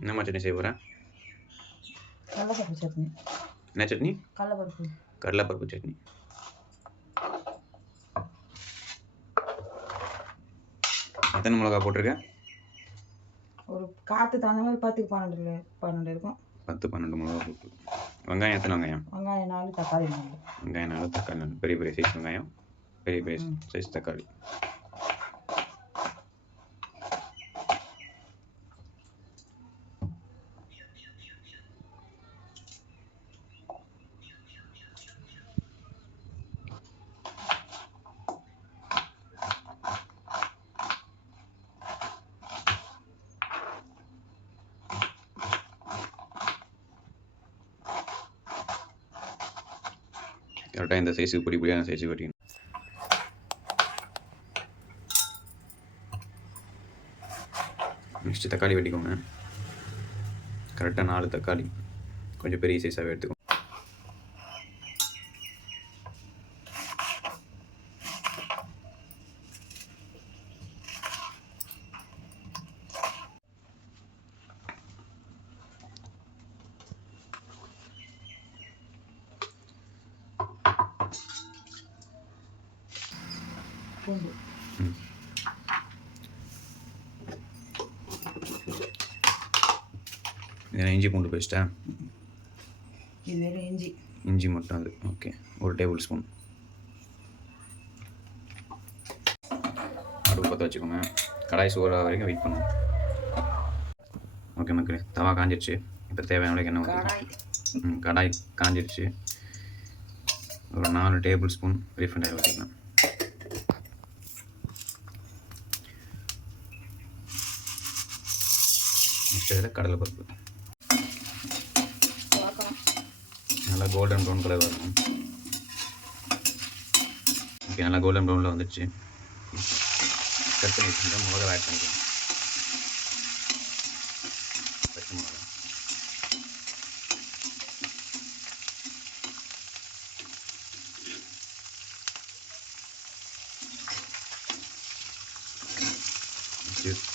என்னம்மா சட்னி செய்ய போகிறேன்? கடலைப்பருப்பு சட்னி. என்ன சட்னி? கடலைப்பருப்பு. கடலைப்பருப்பு சட்னி. எத்தனை மிளகா போட்டிருக்க? ஒரு காற்று தகுந்த மாதிரி 10-12 இருக்கும். 10-12 மிளகா போட்டு. வெங்காயம் எத்தனை வெங்காயம்? வெங்காயம் 4, தக்காளி 4. வெங்காயம் 4, தக்காளி 4. பெரிய பெரிய சைஸ் வெங்காயம், பெரிய பெரிய சைஸ் தக்காளி. கரெக்டாக இந்த சைஸுக்கு பொடி பொடியான சைஸுக்கு வெட்டிக்கணும். நெக்ஸ்ட்டு தக்காளி வெட்டிக்கோங்க. கரெக்டாக 4 தக்காளி கொஞ்சம் பெரிய சைஸாகவே எடுத்துக்கோங்க. பூண்டு. இதெல்லாம் இஞ்சி பூண்டு பேஸ்ட்டா? இது வெறும் இஞ்சி. இஞ்சி மட்டும் அது. Okay, 1 table spoon. அடுப்பு பற்ற வச்சுக்கோங்க. கடாய் சூடாக வரைக்கும் வெயிட் பண்ணுவோம். ஓகே மக்களே, தவா காஞ்சிடுச்சு. இப்போ தேவையான அளவுக்கு எண்ணெய் ஊற்றிக்கலாம். கடாய் காஞ்சிடுச்சு. ஒரு 4 டேபிள் ஸ்பூன் ரீஃபைண்ட் ஆயில் ஊற்றிக்கலாம். நெக்ஸ்ட் இதில் கடலைப்பருப்பு நல்லா கோல்டன் ப்ரௌன் கலர் வரணும். ஓகே, நல்லா கோல்டன் ப்ரௌனில் வந்துடுச்சு. கட் பண்ணி வச்சுருந்தா மிளகா ஆட் பண்ணிக்கலாம். பச்சை மிளகா,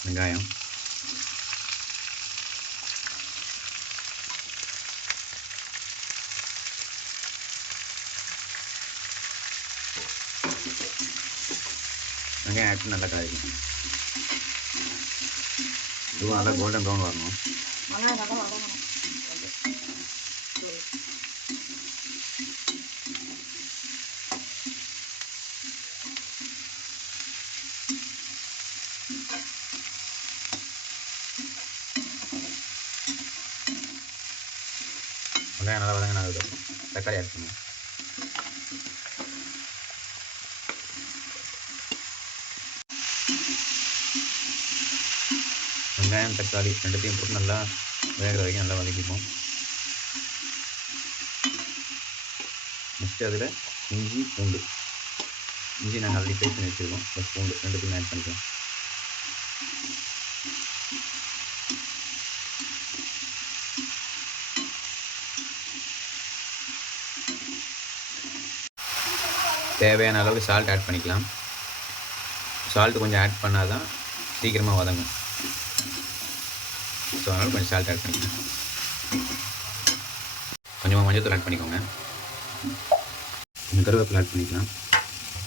வெங்காயம், வெங்காயம் ஆட் பண்ணி நல்லா கலரிக்கணும். இதுவும் நல்லா கோல்டன் ப்ரௌன் வரணும். வெங்காயம் நல்லா வதங்கினதுக்கப்புறம் தக்காளி ஆட் பண்ணுவோம். வெங்காயம் தக்காளி ரெண்டுத்தையும் போட்டு நல்லா வேகிற வரைக்கும் நல்லா வதக்கிப்போம். நெக்ஸ்ட்டு அதில் இஞ்சி பூண்டு. இஞ்சி நாங்கள் ஆல்ரெடி பேஸ்ட் பண்ணி வச்சுருக்கோம். ப்ளஸ் பூண்டு ரெண்டுத்தையும் ஆட் பண்ணிக்கலாம். தேவையான அளவுக்கு சால்ட் ஆட் பண்ணிக்கலாம். சால்ட்டு கொஞ்சம் ஆட் பண்ணால் தான் சீக்கிரமாக வதங்கும். ஸோ அதனால் கொஞ்சம் சால்ட் ஆட் பண்ணிக்கலாம். கொஞ்சமாக மஞ்சள் ஆட் பண்ணிக்கோங்க. கொஞ்சம் கருவேப்பிலை ஆட் பண்ணிக்கலாம்.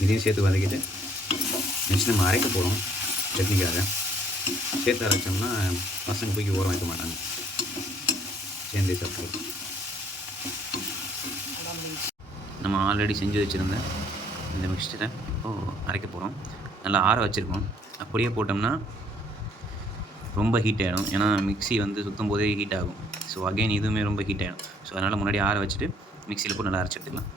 இதையும் சேர்த்து வதக்கிட்டு நெக்ஸ்ட் நம்ம அரைக்க போகிறோம். சட்னிக்காக சேர்த்து அரைச்சோம்னா பசங்க தூக்கி ஓரம் வைக்க மாட்டாங்க, சேர்ந்தே சாப்பிடுவோம். நம்ம ஆல்ரெடி செஞ்சு வச்சுருந்த இந்த மிக்சரை இப்போது அரைக்க போகிறோம். நல்லா ஆற வச்சுருக்கோம். அப்படியே போட்டோம்னா ரொம்ப ஹீட் ஆகிடும். ஏன்னா மிக்ஸி வந்து சுற்றும் போதே ஹீட் ஆகும். ஸோ அகைன் இதுவுமே ரொம்ப ஹீட் ஆகிடும். ஸோ அதனால் முன்னாடி ஆற வச்சுட்டு மிக்சியில் போட்டு நல்லா அரைச்சி எடுத்துக்கலாம்.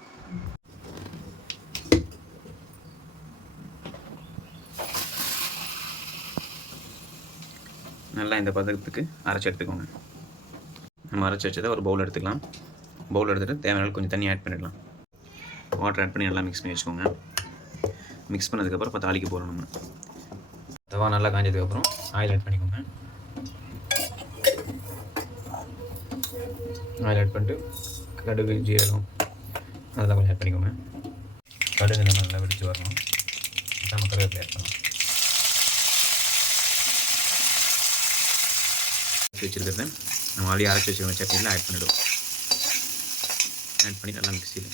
நல்லா இந்த பதத்துக்கு அரைச்சி எடுத்துக்கோங்க. நம்ம அரைச்சி வச்சதை ஒரு பவுல் எடுத்துக்கலாம். பவுல் எடுத்துகிட்டு தேவையான கொஞ்சம் தண்ணி ஆட் பண்ணிடலாம். வாட்டர் ஆட் பண்ணி நல்லா மிக்ஸ் பண்ணி வச்சுக்கோங்க. மிக்ஸ் பண்ணதுக்கப்புறம் இப்போ தாளிக்க போகிறோம். நம்ம தவா நல்லா காஞ்சதுக்கப்புறம் ஆயில் ஆட் பண்ணிக்கோங்க. ஆயில் ஆட் பண்ணிட்டு கடுகு, ஜீரகம் அதெல்லாம் கொஞ்சம் ஆட் பண்ணிக்கோங்க. கடுகு நல்லா வெடித்து வரணும். நம்ம கருவேப்பிலை ஆட் பண்ணலாம். அரைச்சி வச்சுருக்கிறத நம்ம ஆல்ரெடி அரைச்சி வச்சுருக்க சட்னியில் ஆட் பண்ணிவிடுவோம். ஆட் பண்ணி நல்லா மிக்சியில்